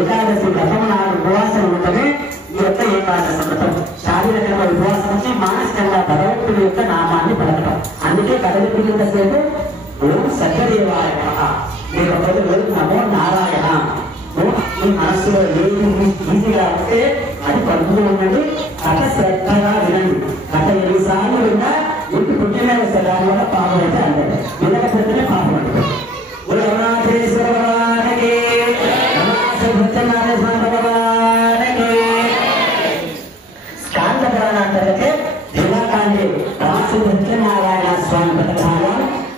ఏకాదశి వ్రతం నాడు ఉపవాసం ఉండటమే ఈ యొక్క ఏకాదశి వ్రతం. శారీరకంగా ఉపవాసం వచ్చి మానసికంగా భగవంతుడి యొక్క నామాన్ని పలకటం. అందుకే కదలిపినంతసేపు ఓం సత్యదేవాయ లేకపోతే నమో నారాయణ. మీ మనస్సులో ఏది ఈజీగా వస్తే అది పడుతూ ఉండండి. కథ శ్రద్ధగా వినండి. కథ ఎన్నిసార్లు విన్నా ఇంటి పుట్టిన వస్తే దానివల్ల పాపం అయితే అందదు, వినకపోతేనే పాపం అంటే. స్కాంద పురాణాంతర్గతే దివాకాండే రాసు సత్యనారాయణ స్వామి పథకాల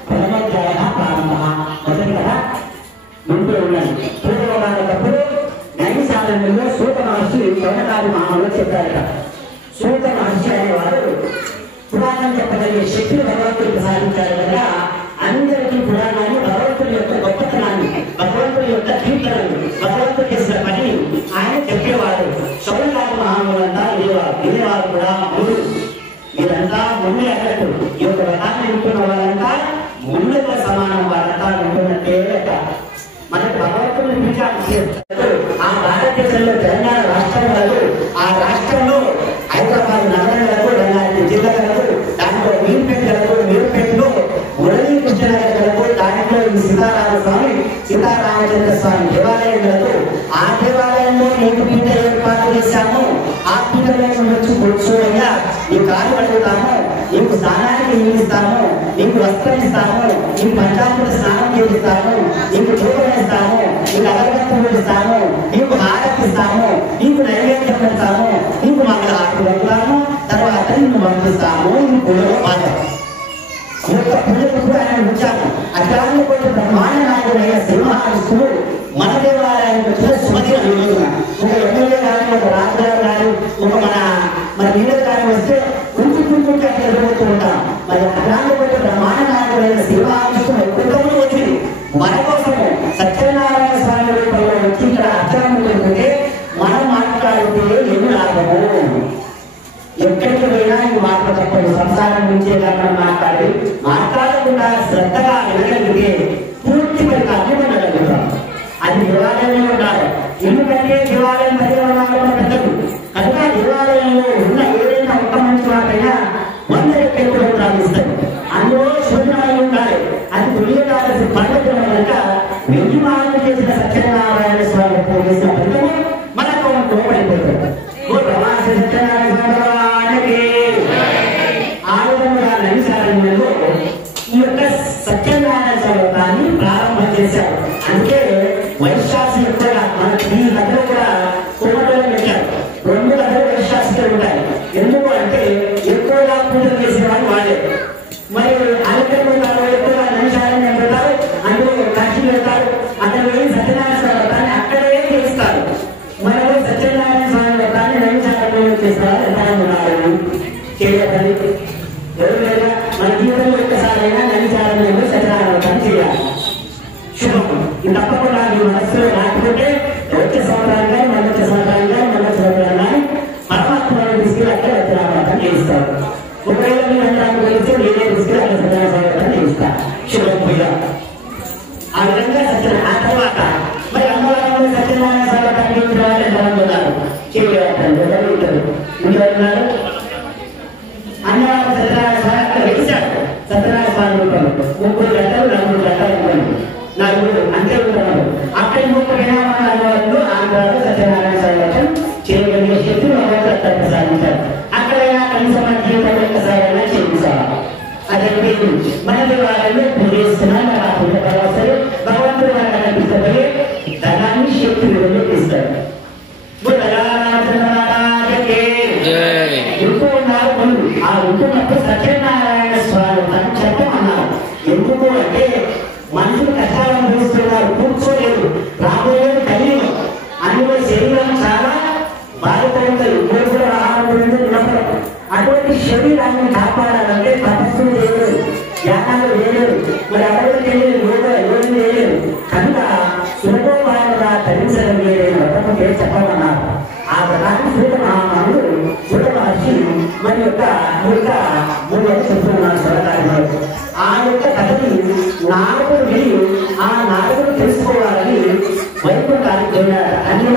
ప్రథమోధ్యాయ ప్రారంభ. మొదటి కదా ముందు ఉండండి. పూర్వకాలప్పుడు నైమిషారణ్యంలో సూత మహర్షి శౌనకాది మహాములు చెప్పారట. సూత మహర్షి అనేవారు పురాణం చెప్పగలిగే శక్తిని భగవంతుడు ప్రసాదించారు కనుక అందరికీ పురాణాన్ని భగవంతుడి యొక్క గొప్పతనాన్ని, భగవంతుడి యొక్క కీర్తనలు, భగవంతుడు చేసిన పని ఆయన చెప్పేవాడు. శౌనకాది మహాములంతా వినేవారు కూడా ముందు. ఇదంతా ముందు ఎక్కడట్టు ఈ యొక్క వ్రతాన్ని వింటున్న వాళ్ళంతా ముందుతో సమానం. వాళ్ళంతా వింటున్నట్టే లెక్క. మనకి భగవంతుడిని పిలిచాల్సి ఆ భారతదేశంలో తెలంగాణ రాష్ట్రం కలదు. ఆ రాష్ట్రంలో హైదరాబాద్ నగరం కలదు, రంగారెడ్డి జిల్లా కలదు, దాంట్లో మీరుపేట కలదు, మీరుపేటలో మురళీ కృష్ణనగర్ కలదు, దాంట్లో ఈ సీతారామ స్వామి సీతారామచంద్ర స్వామి దేవాలయం కలదు. ఆ దేవాలయంలో నీకు పీఠ ఏర్పాటు చేశాము. ఆ పీఠలో వచ్చి కూర్చోయ్యా, నీ కాలు పడుతాము, నీకు స్నానానికి నీళ్ళిస్తాము, నీకు వస్త్రం ఇస్తాము, నీకు పంచామృత స్నానం చేయిస్తాము, నీకు చూపం ఇస్తాము, నీకు అగరబత్తులు ఇస్తాము, నీకు హారతి ఇస్తాము, నీకు నైవేద్యం పెడతాము, నీకు మంగళహారతి పెడతాము, తర్వాత నిన్ను పంపిస్తాము. ఈ పూజలో పాఠం ఈ యొక్క పూజకు కూడా ఆయన వచ్చాము. అట్లాంటి కొన్ని బ్రహ్మాండ నాయకుడైన సింహావిష్ణువు మన దేవాలయానికి వచ్చిన సుమతిగా నిలుగుతున్నా. ఒక ఎమ్మెల్యే కానీ, ఒక రాజుగారు కానీ, ఒక మన లీడర్ కానీ వస్తే కుంచుకుంటే అట్లా ఎదురవుతూ ఉంటాం. మరి అట్లాంటి కొన్ని బ్రహ్మాండ నాయకుడైన సింహావిష్ణువు ఎక్కువగా వచ్చింది మన కోసము సత్యనారాయణ స్వామి రూపంలో వచ్చి ఇక్కడ అర్థం ఉంటుంటే మనం మాట్లాడితే ఏమి లాభము? ఎక్కడికి పోయినా ఈ మాటలు చెప్పండి. సంసారం నుంచే మనం మాట్లాడకుండా శ్రద్ధగా వినగలిగితే పూర్తి ఫలితాన్ని పొందగలుగుతాం. అది దేవాలయంలో ఉండాలి. ఎందుకంటే దేవాలయం పరిమాణాలు పెద్దలు కనుక దేవాలయంలో ఉన్న ఏదైనా ఒక మంచి వాటైనా 100 రెట్లు ప్రారంభిస్తారు. అందులో శూన్యమై ఉండాలి. అది తెలియకాల్సిన పండుగ కనుక 1000 మార్లు చేసిన సత్యనారాయణ స్వామి చేసిన ఫలితము మనకు తోపడిపోతుంది. సత్యనారాయణ స్వామి ఆ విధంగా నైమిషారణ్యంలో ఈ యొక్క సత్యనారాయణ స్వామి ప్రారంభం చేశారు. అందుకే వైశాఖి కూడా మనకి ఈ దగ్గర కూడా కుమ్మటలు పెట్టారు. 2 దగ్గర వైశాఖికలు ఉంటాయి. ఎందుకు అంటే ఎక్కువగా పూజలు చేసిన వాళ్ళు వాళ్ళే. మరి అలంకరణ ఎక్కువగా నైమిషారణ్యం పెడతారు, అందులో కాశీ పెడతారు. అక్కడ వెళ్ళి సత్యనారాయణ స్వామి వ్రతాన్ని అక్కడే చేస్తారు. మరి సత్యనారాయణ స్వామి వ్రతాన్ని నైమిషారణ్యంలో చేస్తారు. ఎంతమంది ఉన్నారు? చేయగలి ఎవరైనా మన జీవితంలో ఒక్కసారైనా నైమిషారణ్యంలో సత్యనారాయణ వ్రతాన్ని చేయాలి. శుభం. ఇది తప్పకుండా మీ మనస్సులో రాకపోతే వచ్చే సంవత్సరాలు కానీ, మన వచ్చే సంవత్సరాలు కానీ, మన సంవత్సరాలు కానీ పరమాత్మను తీసుకుని అక్కడ సత్యనారాయణ చేయిస్తారు. ఒకవేళ మీరు అంటానికి వెళ్తే నేనే తీసుకుని అక్కడ సత్యనారాయణ చేయిస్తారు. శుభం పూజ ఆ విధంగా ఆ తర్వాత మరి అమ్మవారిలో సత్యనారాయణ స్వామి ఉన్నారు. చేయగలుగుతారు. ఇంట్లో ఉన్నారు. అన్నవారు సత్యనారాయణ స్వామి అక్కడ వేశారు. సత్యనారాయణ స్వామి రూపంలో 3 గంటలు 4 గంటలు ఇవ్వండి. 4 అంతే ఉంటారు. అక్కడ 30 అన్నవారిలో ఆంధ్రాలో సత్యనారాయణ స్వామి చేయగలిగే శక్తి భగవంతుడు ప్రసాదించారు. అక్కడైనా కనీసం మన జీవితంలో ఒక్కసారైనా చేయించాలి. అదే మన దేవాలయంలో పూజ చేస్తున్నాం. ఆ పూజ తర్వాత భగవంతుడు మనకు కనిపిస్తే ధనాన్ని శక్తి ఇస్తారు. ఇంటూ ఉన్నారు ముందు. ఆ ఉంటున్నప్పుడు సత్యనారాయణ స్వామి తను చెప్పమన్నారు. ఎందుకు అంటే మనుషులు కష్టాలు అనుభవిస్తున్నారు, కూర్చోలేదు, రాబోయేది కలియుగం. అందులో శరీరం చాలా బాధపడుతుంది. ఇప్పుడు కూడా ఆహారం ఉన్నప్పుడు అటువంటి శరీరాన్ని కాపాడాలంటే తపస్సులు చేయలేదు, ధ్యానాలు చేయలేదు, మరి అడవులు చేయలేదు, యోగం చేయలేదు. కనుక సులభోపాయంగా ధరించగలిగే వ్రతం పేరు చెప్పమన్నారు. ఆ వ్రతాన్ని సూత మహామానుడు సూత మహర్షి మరి యొక్క 3 చెప్తున్నారు స్వరకారిలో. ఆ యొక్క కథని నారదుడు విని ఆ నారదుడు తెలుసుకోవాలని వైకుంఠానికి వెళ్ళారు. అన్ని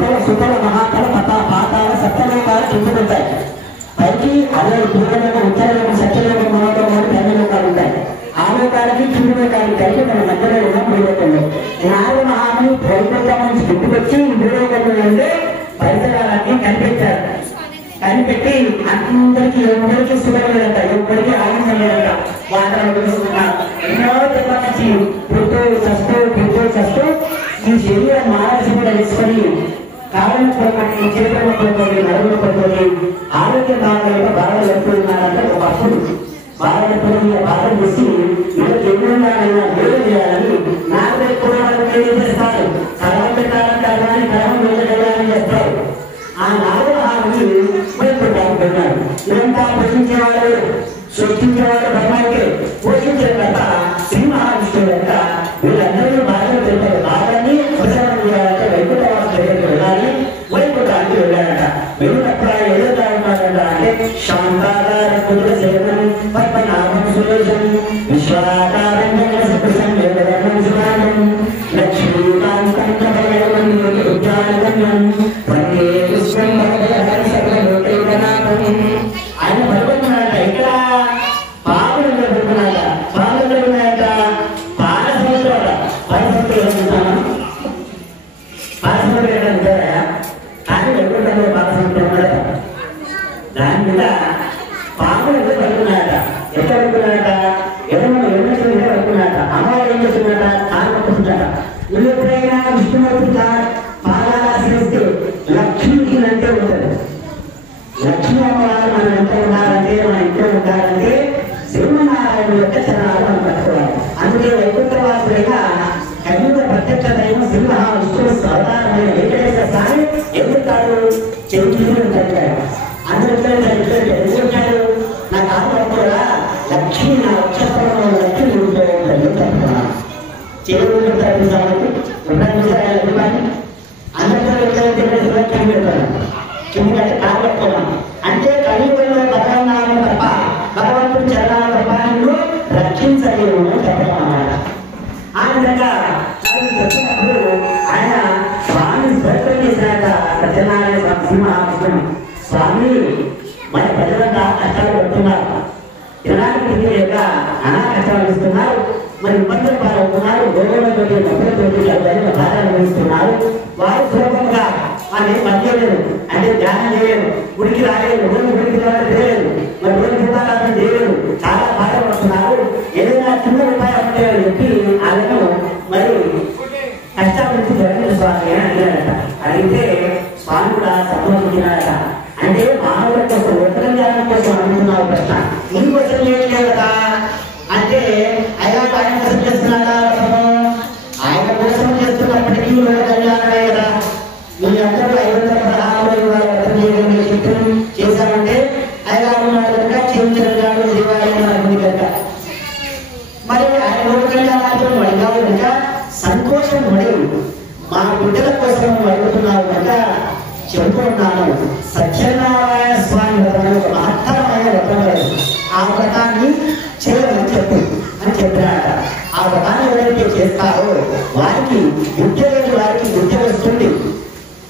ఇతర సుతల మహాతల పాతాల సప్తలోకాలు కిందకుంటాయి. పైకి అదే పూర్వలోకం ఉత్తరలోకం సత్యలోకం మనోలోకం ధర్మలోకాలు ఉంటాయి. ఆ లోకాలకి కింది లోకాలు కలిపి మన మధ్యలో ఉన్న భూలోకంలో నాలుగు మహాములు వైకుంఠం నుంచి గుర్తుకొచ్చి భూలోకంలో ఉండే పరిసరాలన్నీ కనిపెట్టారు. కనిపెట్టి అందరికీ ఎవరికి సుఖం లేదంట, ఎవరికి ఆనందం లేదంట. వాతావరణం తెలుసుకున్నారు. ఎన్నో చెప్ప నుంచి పుట్టు చస్తూ ఈ శరీరం మానసి కూడా వేసుకొని కాళ్ళను పడుకొని చేతులను పడుకొని నడుములు పడుకొని ఆరోగ్య భాగాలు బాగా జరుపుతున్నారంటే ఒకప్పుడు బాగా బాధ చేసి వీళ్ళకి ఎన్నున్నారైనా వేరు చేయాలని నాకు ఎక్కువ చేస్తారు. కళం పెట్టాలంటే అలానే కళం వెళ్ళగలని చేస్తారు. ఆ నాలుగు హామీ పెట్టుకుంటారు. ఇదంతా పోషించేవాడు సృష్టించేవాడు బ్రహ్మానికి పోషించే కథ శ్రీ మహావిష్ణువు యొక్క వీళ్ళందరూ బాగా చెప్పారు. బాగాన్ని ప్రసారం చేయాలంటే వైకుంఠవాస దగ్గరికి వెళ్ళాలి. వైకుంఠానికి వెళ్ళాడట. వెళ్ళినప్పుడు ఆయన ఎదుగుతా ఉన్నాడట. అంటే శాంతాకార కుల సేవనం పద్మనాభం సురేశం విశ్వాకారం సకృశం వేదం సుమానం లక్ష్మీకాంతం ఉద్యానగమ్యం వందే విశ్వం ఆయన పడుకున్నాడట. ఇక్కడ పావులు పడుకున్నాడ. పావులు పడుకున్నాడట. పాలసముద్రం పాలసముద్రం కానీ ఎప్పుడు పాలసముద్రం దాని మీద పాములు పడుకున్నాడట. ఎక్కడ పడుకున్నాడట? ఎన్నో పడుకున్నాడట. అమ్మవారు ఏం చేస్తున్నాడట? తాను పడుకుంటాడ. వీళ్ళు ఎప్పుడైనా విష్ణుమూర్తి పాదాలు ఆశ్రయిస్తే లక్ష్మీకి అంటే ఉంటుంది. లక్ష్మీ అమ్మవారు మనం ఎంత ఉండాలంటే మన ఇంట్లో ఉండాలంటే శ్రీమన్నారాయణ యొక్క చరణాలు మనం పట్టుకోవాలి. అందుకే వైకుంఠవాసులైన కలియుగ ప్రత్యక్ష దైవం శ్రీ మహావిష్ణువు అవతారమైన వెంకటేశ్వర స్వామి ఎదుగుతాడు. చెవులు చదివాడు. అందరూ ఎదుగుతాడు. నా కాదు కూడా లక్ష్మి నా నక్షత్రంలో లక్ష్మి ఉంటున్నాను. చెవులు చదివించాలని అందరితో లక్ష్మి పెడతాను. ఎందుకంటే కాకపోవడం అంటే కలియుగంలో భగవన్నామం తప్ప భగవంతుడు చరణాలు తప్ప నువ్వు రక్షించలేవు చెప్పడం అన్నమాట. ఆ విధంగా చెప్పినప్పుడు ఆయన స్వామి స్పష్టం చేసినాక సత్యనారాయణ స్వామి శ్రీ మహావిష్ణువు స్వామి మన ప్రజలంతా కష్టాలు పడుతున్నారు. ఇలాంటి తిరిగి లేక అనా కష్టాలు ఇస్తున్నారు. మరి ఇబ్బందులు పాలవుతున్నారు. గోవులతో డబ్బులతోటి బాధ అనుభవిస్తున్నారు. వారు సులభంగా వాళ్ళు పనిచేయలేదు. అంటే ధ్యానం చేయలేదు. గుడికి రాలేదు. గుడికి చేయలేదు. మరి గుడికి దీపారాధన చేయలేదు. చాలా బాధపడుతున్నారు. ఏదైనా చిన్న ఉపాయం ఉంటాయని చెప్పి వాళ్ళను మరి కష్టాల నుంచి జగన్ స్వామి అని అడిగాడట. అడిగితే స్వామి కూడా సంతోషించినాడట. అంటే మానవుల కోసం ఉత్తరం కోసం అనుకున్నావు ప్రశ్న నీ కోసం చేయలేదు కదా అంటే అయ్యా ఆయన కోసం చేస్తున్నాడా? ఆయన కోసం చేస్తున్నప్పటికీ కళ్యాణమే కదా. మీ అందరూ 516 శక్తులు చేశామంటే అయ్యారు కనుక క్షమించగలిగాడు దేవాలయం కనుక మరి ఆయన లోక కళ్యాణాలు అడిగావు కనుక సంతోషం పడి మా బిడ్డల కోసం అడుగుతున్నావు కనుక చెబుతున్నాను. సత్యనారాయణ స్వామి వ్రతం ఒక మహత్తరమైన వ్రతం లేదు. ఆ వ్రతాన్ని చేయమని చెప్పు అని చెప్పారట. ఆ వ్రతాన్ని ఎవరైతే చేస్తారో వారికి విద్య లేని వారికి విద్య వస్తుంది.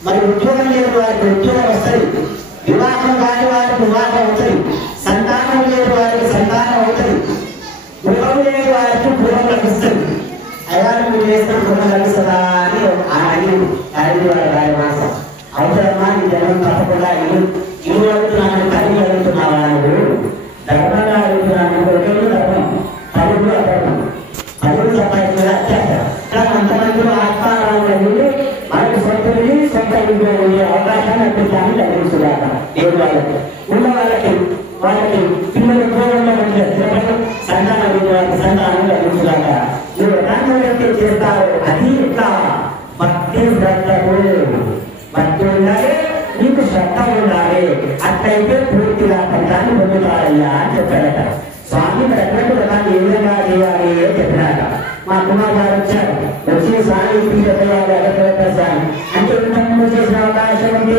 మరి ఉద్యోగం లేని వారికి ఉద్యోగం వస్తుంది. వివాహం కాని వారికి వివాహం అవుతుంది. సంతానం లేని వారికి సంతానం అవుతుంది. గృహం లేని వారికి గృహం లభిస్తుంది. అయ్యా నువ్వు చేసిన గృహం లభిస్తుందా అని అడిగి వారి రాయవాసం అవసరమా? నీ జనం తప్పకుండా ఇల్లు అడుగుతున్నాను, తల్లి అడుగుతున్నావా? ధర్మంగా అడుగుతున్నాను. ధర్మం పదులు అధర్మం. పదులు సంపాదించిన అత్యాచారం అంతమందిలో ఆత్మారాములు మనకు సొంత ఇంట్లో ఉండే అవకాశాన్ని అద్భుతాన్ని కలిగిస్తున్నాక ఏడు వాళ్ళకి ఉన్న వాళ్ళకి పిల్లలు ఉద్యోగంలో స్థిరపడి సంతానం వారికి సంతానం కలిగిస్తున్నాక నువ్వు ఎలాంటి చేస్తావు? అది ఇట్లా భక్తి శ్రద్ధకు భక్తి ఉండాలి, నీకు శ్రద్ధ ఉండాలి. అట్లయితే పూర్తిగా ఫలితాన్ని పొందుతారయ్యా అని చెప్పారట. స్వామి తగ్గట్టు వ్రతాన్ని ఏ విధంగా చేయాలి అని చెప్పినాక మా కుమార్ గారు వచ్చారు. వచ్చి స్వామి స్వామి అంటే ఇంతకుముందు చేసిన అవకాశం ఉంటే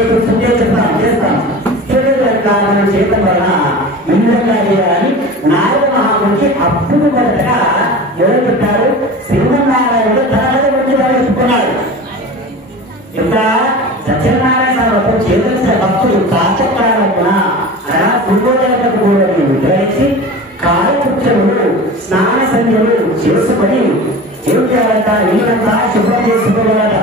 చేస్తాం మనం చేయడం వలన ఈ విధంగా చేయాలని నారద మహామునికి అప్పుడు మొదటగా ఎవరు చెప్పారు? శ్రీమన్నారాయణుడు తన వచ్చి చెప్పుకున్నాడు. ఇంకా సత్యనారాయణ వ్రతం చేయవలసిన భక్తులు కాచక్రాలకున అనగా పూర్వోదయకు పూర్వని విగ్రహించి కాలకృత్యములు స్నాన సంధ్యలు చేసుకొని ఏం చేయాలట, వీళ్ళంతా శుభ్రం చేసుకోవాలట,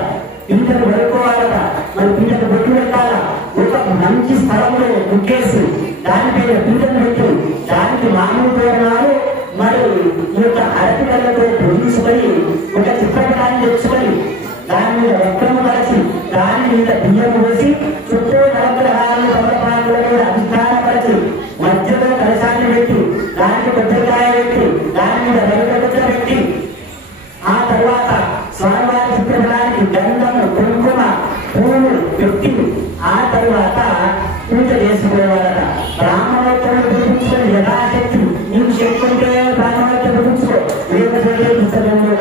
ఇంతకు పడుకోవాలట, మరి పీటకు బొట్టు పెట్టాల, ఒక మంచి స్థలంలో ముక్కేసి దాని మీద పీటను పెట్టి దానికి మామూలు తోరణాలు మరి ఈ యొక్క అరటి కళ్ళతో పొందించుకొని ఒక చిత్రపటాన్ని తెచ్చుకొని దాని మీద వస్త్రము కలిసి దాని మీద బియ్యం పోసి చుట్టూ నవగ్రహాలను సమర్పణల మీద అధిష్టానపరిచి మధ్యలో కలశాన్ని పెట్టి దానికి కొబ్బరికాయ పెట్టి దాని మీద రవిగడ్డ పెట్టి ఆ తర్వాత స్వామివారి చిత్రపటానికి గంధము కుంకుమ పూలు పెట్టి ఆ తర్వాత పూజ చేసుకోవాలట. బ్రాహ్మణోత్తరం పిలిపించుకొని యథాశక్తి నీకు శక్తి ఉంటే బ్రాహ్మణోత్తరం పిలిపించుకో, లేకపోతే పుస్తకంలో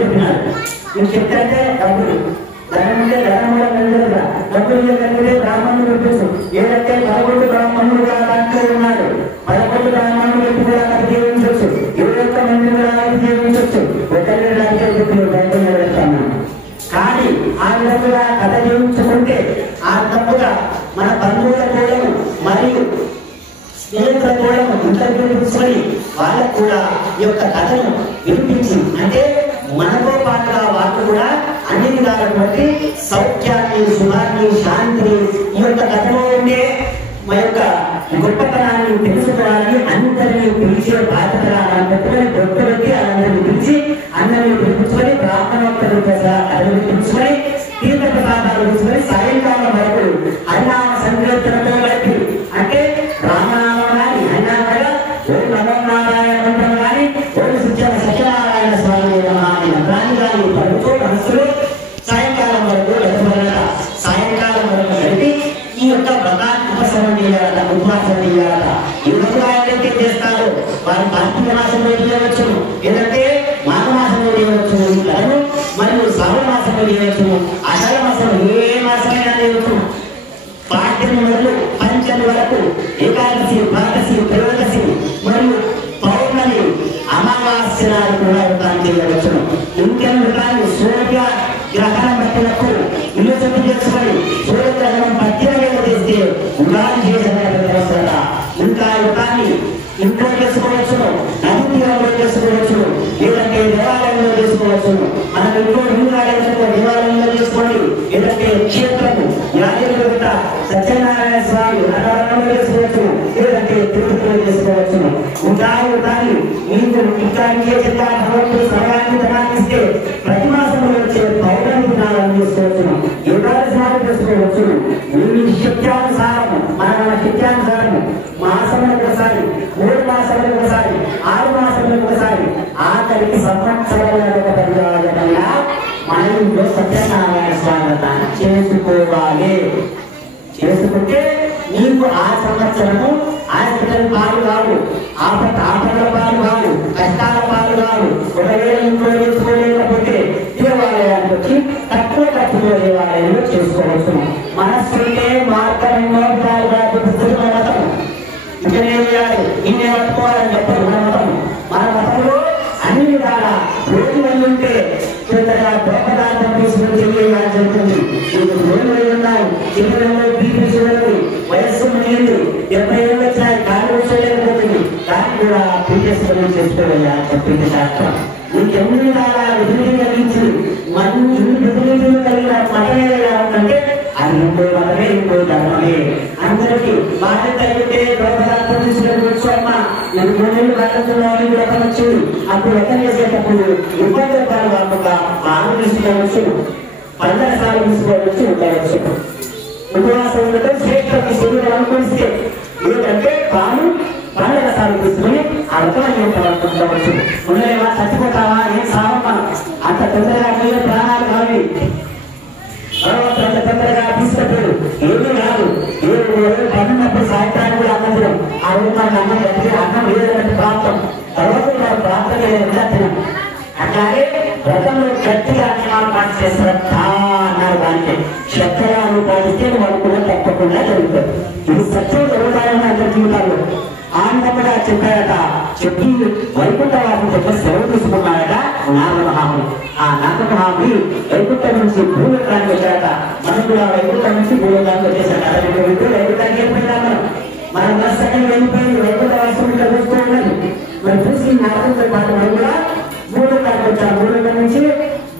చెప్పినారు. నీకు శక్తి అంటే డబ్బులు, ధనం ఉంటే ధనం కూడా కలిగదుగా, డబ్బులు కలిగితే బ్రాహ్మణులు పిలిపించు. ఏదంటే 11 బ్రాహ్మణులు కూడా దాంట్లో ఉన్నాడు, 11 బ్రాహ్మణులు పెట్టి కూడా అక్కడ జీవించవచ్చు, 21 మంది కూడా జీవించవచ్చు. ఒకరి వెళ్తాను కానీ ఆ విధంగా కథ జీవించుకుంటే ఆ తప్పుగా మన బంధువుల కూడము మరియు స్నేహితుల కూడము ఇంటర్వ్యూ తీసుకొని వాళ్ళకు కూడా ఈ యొక్క కథను వినిపించి, అంటే మనతో పాటుగా వాళ్ళు కూడా అన్ని విధాలటువంటి సౌఖ్యాన్ని, శుభాన్ని, శాంతిని ఈ యొక్క కథలో ఉండే మా యొక్క గొప్పతనాన్ని తెలుసుకోవాలని అందరినీ పిలిచే బాధ్యత పెట్టుకొని భక్తులకి అందరినీ పిలిచి అందరినీ పిలిపించుకొని బ్రాహ్మణోత్తరు కథలు పిలుచుకొని తీర్థ ప్రసాదాలు తీసుకొని సాయంకాలం వరకు హరినామ సంకీర్తనతో గడిపి, అంటే రామనామం కానీ హరినామగా ఓం నమో నారాయణ మంత్రం కానీ ఓం సత్యనారాయణ స్వామి అని మంత్రాన్ని కానీ పడుతూ మనసులో సాయంకాలం వరకు గడపగలట. సాయంకాలం వరకు గడిపి ఈ యొక్క వ్రతాన్ని ఉపశమనం చేయాలట, ఉపవాసం చేయాలట. ఈ విధంగా ఎవరైతే చేస్తారో వారు కార్తీక మాసంలో చేయవచ్చు, ఏదంటే మాఘమాసంలో చేయవచ్చు, మరియు శ్రావణ మాసంలో చేయవచ్చు, ఆషాఢ మాసంలో ఏ మాసమైనా చేయవచ్చు. పాఠ్యం మొదలు పంచమి వరకు ఏకాదశి, ద్వాదశి, త్రయోదశి మరియు పౌర్ణమి, అమావాస్య నాడు కూడా వ్రతాన్ని చేయవచ్చు. ఇంకెన్ని వ్రతాలు సూర్య గ్రహణం బట్టినప్పుడు ఇల్లు చెట్టు చేసుకొని సూర్యగ్రహణం పట్టిన వేళ చేస్తే ఉగాది చేసేట. ఇంకా వ్రతాన్ని ఇంట్లో చేసుకోవచ్చును, నది తీరంలో చేసుకోవచ్చును, లేదంటే దేవాలయంలో చేసుకోవచ్చును. మనం ఇంట్లో దేవాలయంలో చేసుకోండి, లేదంటే క్షేత్రము యాదగిరిగుట్ట సత్యనారాయణ స్వామి నగరంలో చేసుకోవచ్చు, లేదంటే తిరుపతిలో చేసుకోవచ్చును. ఇంకా వ్రతాన్ని మీకు ఇంకా భగవంతుడు సమయాన్ని ధనాన్నిస్తే ప్రతి మాసంలో వచ్చే పౌర్ణమి దినాలను చేసుకోవచ్చును, ఏకాదశి నాడు చేసుకోవచ్చును. మీ శక్త్యానుసారము మన శక్త్యానుసారము మాసములకు ఒకసారి, 3 మాసాలకు ఒకసారి, 6 మాసాలకు ఒకసారి, ఆఖరికి సంవత్సరాలకు ఒక పర్యావరణంగా మన ఇంట్లో సత్యనారాయణ స్వామి వ్రతాన్ని చేసుకోవాలి. చేసుకుంటే నీకు ఆ సంవత్సరము ఆస్తికల పాలు కావు, ఆపదల పాలు కావు, కష్టాల పాలు కావు. ఒకవేళ ఇంట్లో చేసుకోలేకపోతే దేవాలయానికి వచ్చి తక్కువ ఖర్చులో దేవాలయంలో చేసుకోవచ్చు. మనస్సుంటే మార్గంలో మతం ఇంకనే చేయాలి, ఇన్నే పట్టుకోవాలని చెప్పారు మన మతం. మన మతంలో అన్ని విధాల రోజు వెళ్ళి ఉంటే పెద్దగా దోపదార్థం తీసుకుని చెయ్యాలని చెప్తుంది. నీకు రోజు వెళ్ళి ఉన్నాయి, చిన్నలో బీపీ చూడండి, వయస్సు మునిగింది, 70 ఏళ్ళు వచ్చాయి, కాలు వచ్చేయలేకపోతుంది, దాన్ని కూడా పీఠేశ్వరం చేసుకోవాలని చెప్పింది శాస్త్రం. నీకు ఎన్ని విధాల విధులు కలిగించి ఇన్ని విధులు కలిగిన మతమేలా ఉందంటే అది ఇంకో మతమే, ఇంకో ధర్మమే. అందరికీ బాధ్యత అయితే దోపదార్థం తీసుకుని అమ్మ నేను 3 నెలలు బాధ్యతలు వ్రతం వచ్చింది, అప్పుడు వ్రతం చేసేటప్పుడు ఇబ్బంది కాకుండా పాలు తీసుకోవచ్చు, 15 సార్లు తీసుకోవచ్చు, ఉండవచ్చు. ఉపవాసం ఉండటం శ్రేష్ఠకి శరీరం అనుకూలిస్తే, ఎందుకంటే పాలు 12 సార్లు తీసుకుని ఆ వ్రతం ఉండవచ్చు. ఉండలేవా, చచ్చిపోతావా, ఏం సావమ్మా, అంత తొందరగా మీరు ప్రాణాలు కావి, తొందరగా తీసుకెళ్ళాడు, ఏమీ కాదు. 7 పన్నప్పుడు సాయంత్రానికి కూడా అన్నం, ఆ రోజు మనకు అన్నం పెట్టి అన్నం లేదంటే ప్రాంతం తర్వాత ప్రాంతం లేదంటే తినం. అట్లాగే వ్రతంలో గట్టిగా నియమాలు పాటిస్తే శ్రద్ధ అన్నారు, దానికి శ్రద్ధగా పాటిస్తే వాళ్ళు కూడా తప్పకుండా జరుగుతారు. ఇది సత్యం జరుగుతాయని అందరి జీవితాల్లో. విధానంగా చెప్పారట. చెప్పి వైకుంఠవాసం చెప్పి సెలవు తీసుకున్నారట నారద మహాముని. ఆ నారద మహాముని వైకుంఠం నుంచి భూలోకానికి వచ్చారట. మనం కూడా వైకుంఠం నుంచి భూలోకానికి వచ్చేసారట. వైకుంఠానికి వెళ్ళిపోయినా మన దర్శనం వెళ్ళిపోయింది. వైకుంఠవాసం ఇక్కడ చూస్తూ ఉన్నది. మరి చూసి నారదుతో పాటు మనం కూడా భూలోకానికి వచ్చాం. భూలోకం నుంచి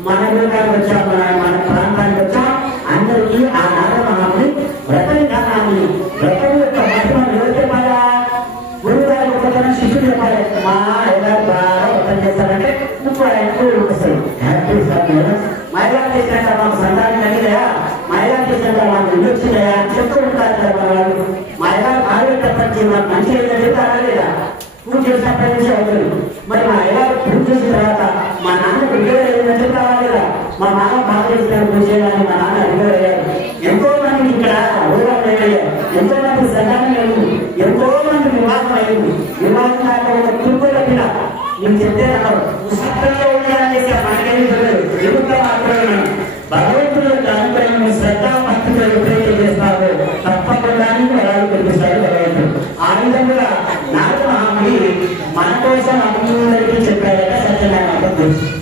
మన భూలోకానికి వచ్చాం. మన ప్రాంతానికి వచ్చాం. అందరికీ ఆ నారద మహాముని వ్రత విధానాన్ని వ్రతం యొక్క మహిమను ఎవరు చెప్పాలా? గురువు గారి ఒకరికైనా శిష్యుడు చెప్పాలి. మా అయ్యగారు బాగా వ్రతం చేస్తారంటే నువ్వు ఆయనకు వస్తాడు. హ్యాపీ సార్ మా అయ్యగారు చేసినట్ట మాకు సంతానం కలిగినా, మా అయ్యగారు చేసినట్ట మాకు ఇల్లు వచ్చినాయా చెప్తూ ఉంటారు కదా మన వాళ్ళు. మా అయ్యగారు ఆరోగ్యపరిచి మాకు మంచి ఏదైనా చెప్తారా లేదా? పూజ చేసినప్పటి నుంచి అవుతుంది. మరి మా అయ్యగారు పూజ చేసిన తర్వాత మా నాన్న రిపేర్ ఏదైనా చెప్తారా లేదా? మా నాన్న బాగా చేసిన పూజ చేయాలని మా నాన్న రిపేర్ అయ్యారు. ఎంతో మంది ఇక్కడ ఊళ్ళో ఎంతో మంది సంతానం అయింది. ఎంతో మంది వివాహం అయింది. వివాహం కాక ఒక తిరుపతి పిల్ల నేను చెప్తే పుస్తకంలో ఉండాలనేసి మనకేమి తెలియదు. ఎదుగుతా మాత్రమే భగవంతుడు అనుగ్రహం శ్రద్ధ భక్తితో ఎప్పుడైతే చేస్తారో తప్పకుండా వరాలు కల్పిస్తాడు భగవంతుడు. ఆ విధంగా నారద మహాముని మన కోసం అందరికీ చెప్పారట సత్యనారాయణ.